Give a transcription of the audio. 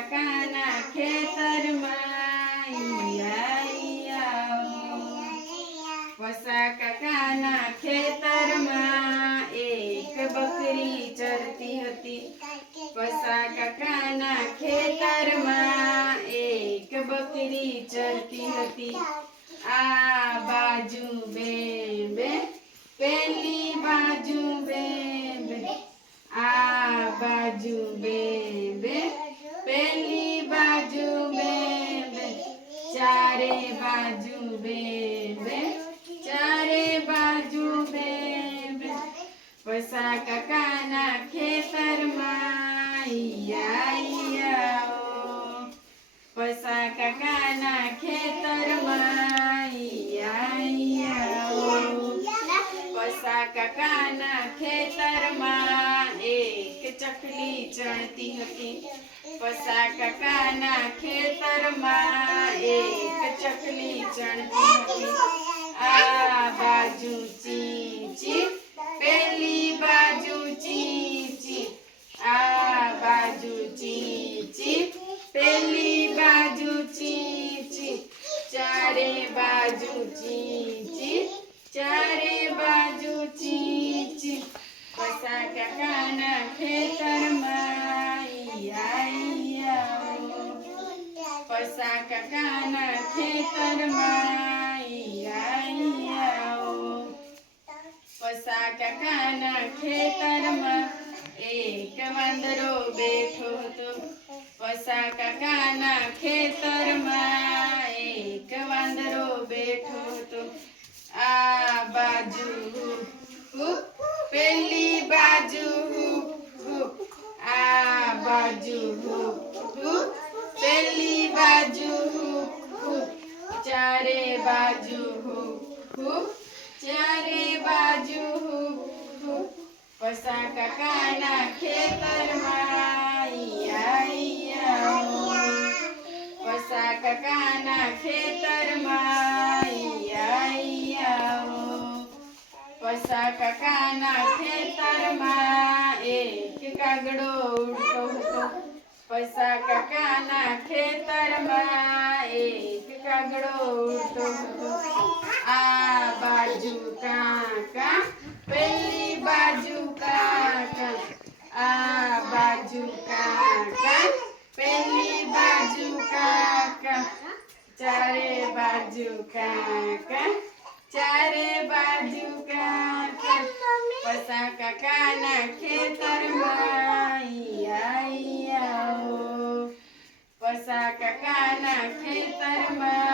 કાકાના ખેતરમાં પસા કાકાના ખેતરમાં એક બકરી ચરતી હતી. પસા કાકાના ખેતરમાં એક બકરી ચરતી હતી. આ બાજુ બે બે પેલી બાજુ બે બે આ બાજુ બે બે પેલી બાજુ બે બે ચારે બાજુ બે બે ચારે બાજુ બે બે પસા કાકાના ખેતરમાં પસા કાકાના ખેતરમાં પસા કાકાના ખેતરમાં એક ચકલી ચણતી હતી. પસા કાકાના ખેતરમાં એક ચકલી ચણતી હતી. આ બાજુ ચી ચી પેલી બાજુ ચી ચી આ બાજુ ચી ચી પેલી બાજુ ચી ચી ચારે બાજુ ચી ચી ચારે બાજુ ચી ચી પસા કાકાના ખેતરમાં પસા કાકાના ખેતરમાં પસા કાકાના ખેતરમાં એક વાંદરો બેઠો હતો. પસા કાકાના ખેતરમાં એક વાંદરો બેઠો હતો. આ બાજુ પેલી બાજુ આ બાજુ પેલી બાજુ ચારે બાજુ ચારે બાજુ પસા કાકાના ખેતરમાં પસા કાકાના ખેતરમાં પસા કાકાના ખેતરમાં એક કાગડો ઉડતો હતો. પસા કાકાના ખેતરમાં એક કાગડો ઉડતો હતો. આ બાજુ કાકા પેલી બાજુ કાકા આ બાજુ કાકા પેલી બાજુ કાકા ચારે બાજુ કાકા ચારે બાજુ કાકા પસા કાકાના ખેતરમાં પસા કાકાના ખેતરમાં